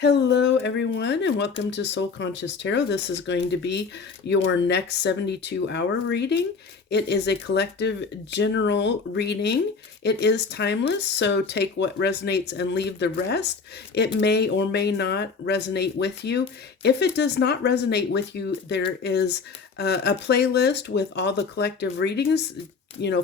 Hello, everyone, and welcome to Soul Conscious Tarot. This is going to be your next 72-hour reading. It is a collective general reading. It is timeless, so take what resonates and leave the rest. It may or may not resonate with you. If it does not resonate with you, there is a playlist with all the collective readings.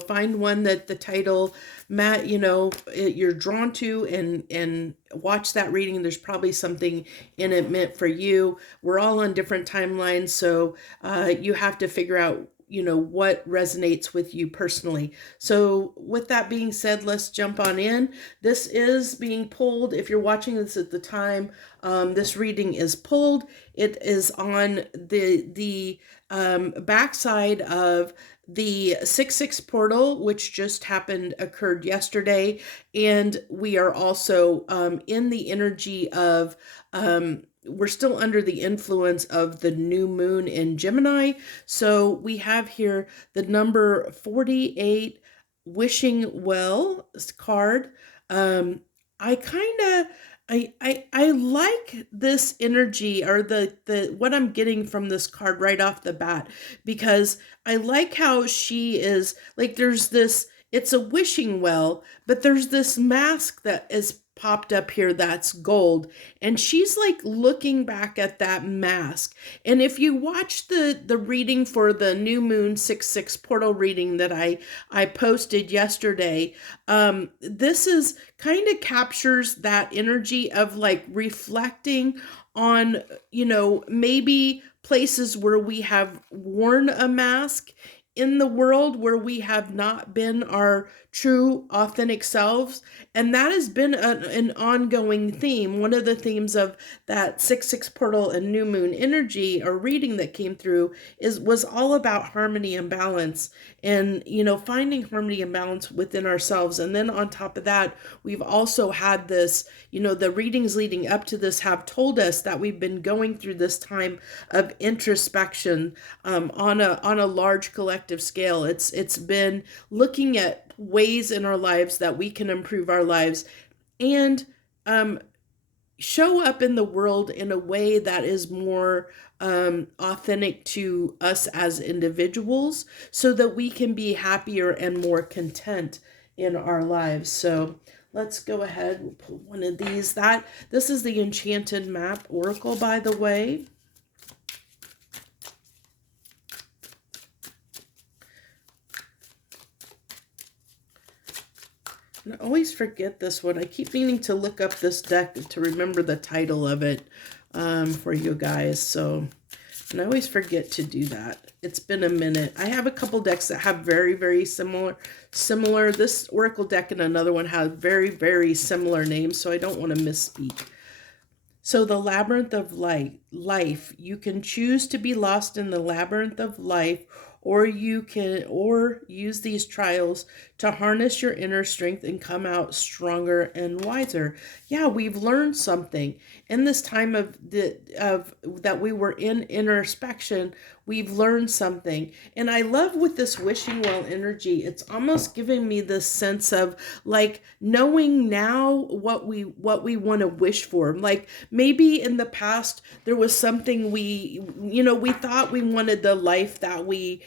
Find one that the title you're drawn to and watch that reading. There's probably something in it meant for you. We're all on different timelines, so you have to figure out what resonates with you personally. So with that being said, let's jump on in. This is being pulled. If you're watching this at the time this reading is pulled, it is on the backside of the 6/6 portal, which just occurred yesterday. And we are also in the energy of, we're still under the influence of the new moon in Gemini. So we have here the number 48, wishing well card. I kind of, I like this energy, or the what I'm getting from this card right off the bat, because I like how she is like, there's this, it's a wishing well, but there's this mask that is popped up here that's gold, and she's like looking back at that mask. And if you watch the reading for the new moon 6/6 portal reading that I posted yesterday, this is kind of captures that energy of like reflecting on, maybe places where we have worn a mask in the world, where we have not been our true authentic selves. And that has been an ongoing theme. One of the themes of that 6/6 portal and new moon energy or reading that came through was all about harmony and balance, and finding harmony and balance within ourselves. And then on top of that, we've also had this, the readings leading up to this have told us that we've been going through this time of introspection on a large collective scale. It's been looking at ways in our lives that we can improve our lives and show up in the world in a way that is more authentic to us as individuals, so that we can be happier and more content in our lives. So let's go ahead and pull one of these. This is the Enchanted Map Oracle, by the way. And I always forget this one. I keep meaning to look up this deck to remember the title of it for you guys. And I always forget to do that. It's been a minute. I have a couple decks that have very, very similar. This Oracle deck and another one have very, very similar names, so I don't want to misspeak. So the labyrinth of life. You can choose to be lost in the labyrinth of life, or you can use these trials to harness your inner strength and come out stronger and wiser. Yeah, we've learned something in this time of that we were in introspection. We've learned something. And I love with this wishing well energy, it's almost giving me this sense of like knowing now what we want to wish for. Like maybe in the past there was something we thought we wanted the life that we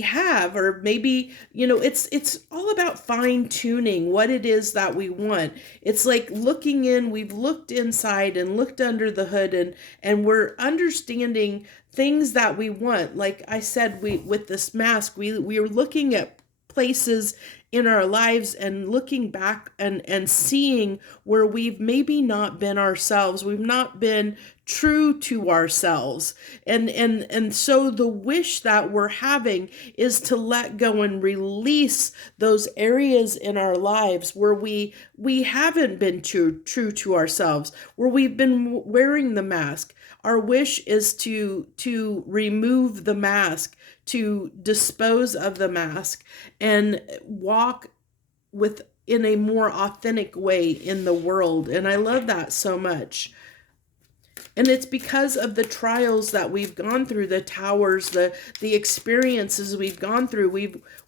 have, or maybe it's all about fine tuning what it is that we want. It's like looking in, we've looked inside and looked under the hood, and we're understanding things that we want. Like I said, with this mask, we are looking at places in our lives and looking back and seeing where we've maybe not been ourselves. We've not been true to ourselves. And so the wish that we're having is to let go and release those areas in our lives where we haven't been true to ourselves, where we've been wearing the mask. Our wish is to remove the mask, to dispose of the mask, and walk in a more authentic way in the world. And I love that so much. And it's because of the trials that we've gone through, the towers, the experiences we've gone through.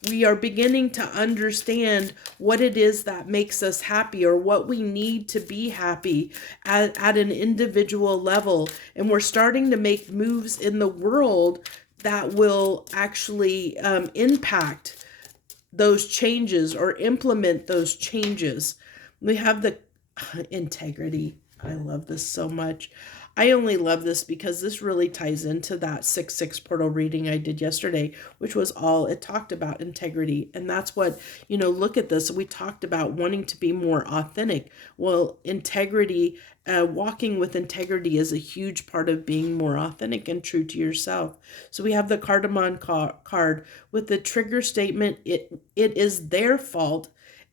We are beginning to understand what it is that makes us happy, or what we need to be happy at an individual level. And we're starting to make moves in the world that will actually impact those changes or implement those changes. We have the integrity. I love this so much. I only love this because this really ties into that 6-6 portal reading I did yesterday, which was all it talked about, integrity. And that's what, look at this. We talked about wanting to be more authentic. Well, integrity, walking with integrity is a huge part of being more authentic and true to yourself. So we have the cardamom card with the trigger statement, it is their fault.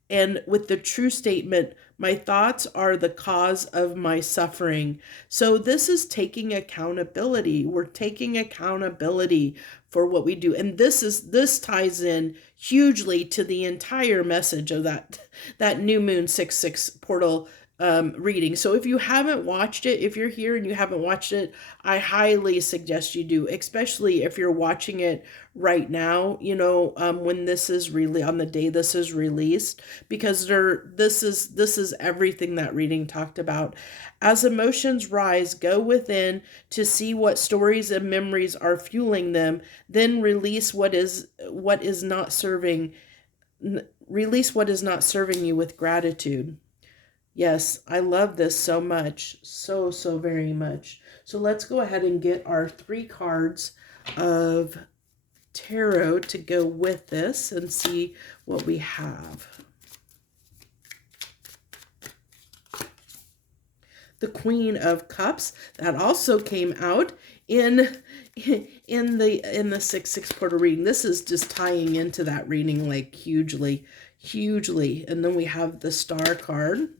And with the true statement, my thoughts are the cause of my suffering. So this is taking accountability. We're taking accountability for what we do. And this ties in hugely to the entire message of that new moon 6-6 portal reading. So if you haven't watched it, if you're here and you haven't watched it, I highly suggest you do, especially if you're watching it right now, when this is really on the day this is released, because this is everything that reading talked about. As emotions rise, go within to see what stories and memories are fueling them, then release what is not serving you with gratitude. Yes, I love this so much. So, so very much. So let's go ahead and get our 3 cards of tarot to go with this and see what we have. The Queen of Cups, that also came out in the 6-6 portal reading. This is just tying into that reading like hugely. And then we have the Star card.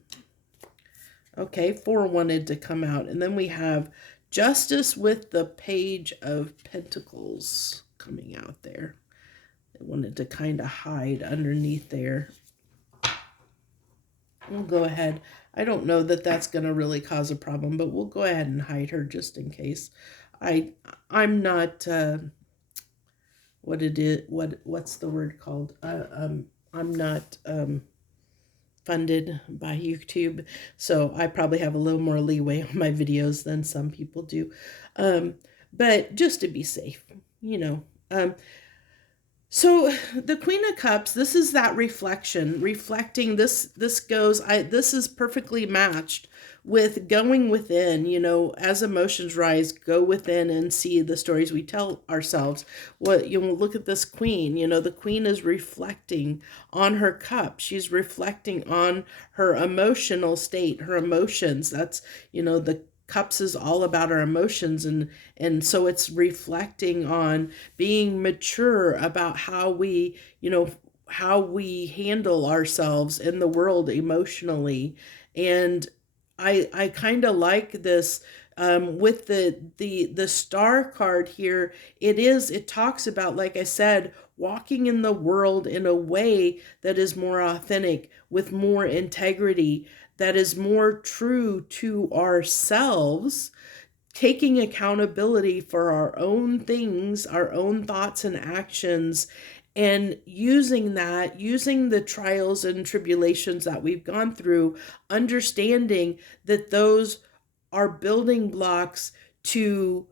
Okay, 4 wanted to come out. And then we have Justice with the Page of Pentacles coming out there. It wanted to kind of hide underneath there. We'll go ahead. I don't know that that's going to really cause a problem, but we'll go ahead and hide her just in case. I'm not what's the word called? I'm not funded by YouTube, so I probably have a little more leeway on my videos than some people do, but just to be safe, so the Queen of Cups, this is that reflecting. This is perfectly matched with going within, as emotions rise, go within and see the stories we tell ourselves. Look at this Queen, the Queen is reflecting on her cup. She's reflecting on her emotional state, her emotions. That's, the Cups is all about our emotions, and so it's reflecting on being mature about how we handle ourselves in the world emotionally. And I kind of like this with the Star card here. It talks about, like I said, walking in the world in a way that is more authentic, with more integrity, that is more true to ourselves, taking accountability for our own things, our own thoughts and actions, and using the trials and tribulations that we've gone through, understanding that those are building blocks to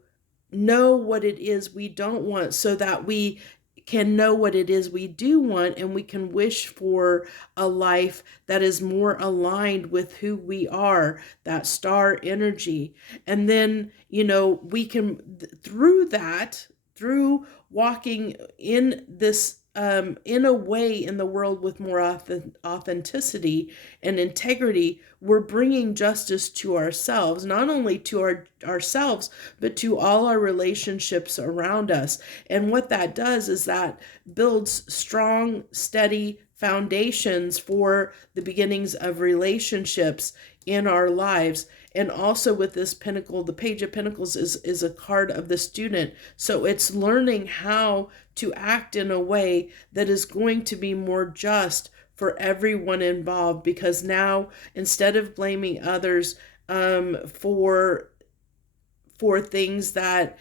know what it is we don't want, so that we can know what it is we do want, and we can wish for a life that is more aligned with who we are, that star energy. And then, we can, through walking in this, in a way in the world with more authenticity and integrity, we're bringing justice to ourselves, not only to ourselves, but to all our relationships around us. And what that does is that builds strong, steady foundations for the beginnings of relationships in our lives. And also with this Pentacle, the Page of Pentacles is a card of the student. So it's learning how to act in a way that is going to be more just for everyone involved, because now, instead of blaming others for for things that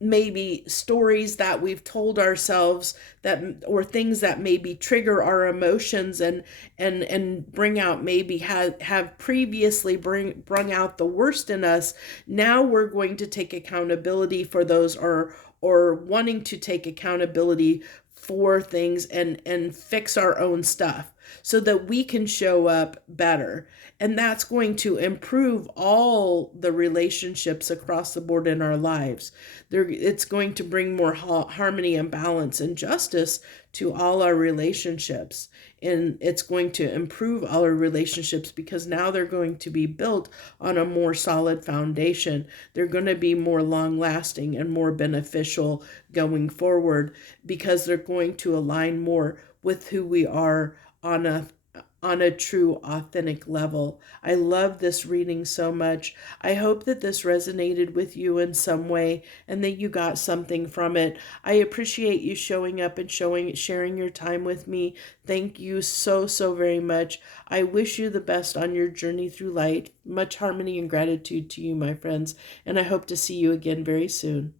maybe stories that we've told ourselves, that or things that maybe trigger our emotions and bring out, maybe have previously brung out the worst in us. Now we're going to take accountability for those, or wanting to take accountability for things and fix our own stuff so that we can show up better. And that's going to improve all the relationships across the board in our lives. It's going to bring more harmony and balance and justice to all our relationships. And it's going to improve all our relationships because now they're going to be built on a more solid foundation. They're going to be more long lasting and more beneficial going forward because they're going to align more with who we are on a true authentic level. I love this reading so much. I hope that this resonated with you in some way and that you got something from it. I appreciate you showing up and sharing your time with me. Thank you so, so very much. I wish you the best on your journey through light. Much harmony and gratitude to you, my friends, and I hope to see you again very soon.